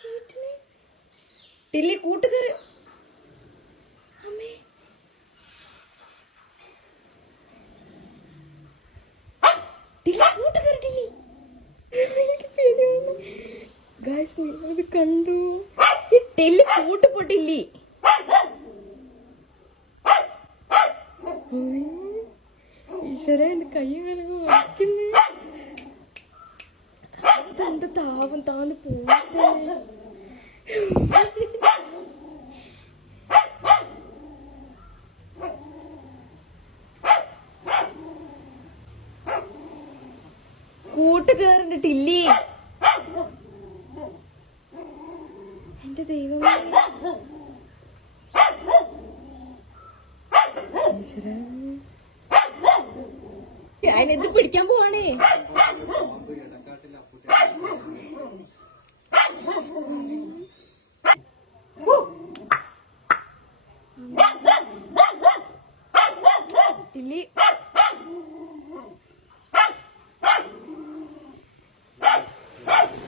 ചീറ്റിന് Tilly പേടിയാവുന്നു guys നിങ്ങളിത് കണ്ടു. ടെല്ലി കൂട്ടുപൊട്ടില്ലി. ഈശ്വര എന്റെ കൈ കണക്ക് വയ്ക്കുന്നു അതെന്താ താവം താന്ന് പോകട്ടെ കൂട്ട് കേറണ്ട ടില്ലി എന്റെ ദൈവമേ ഈശ്വരാ. അതിനെന്ത് പിടിക്കാൻ പോവാണേ. ടില്ലി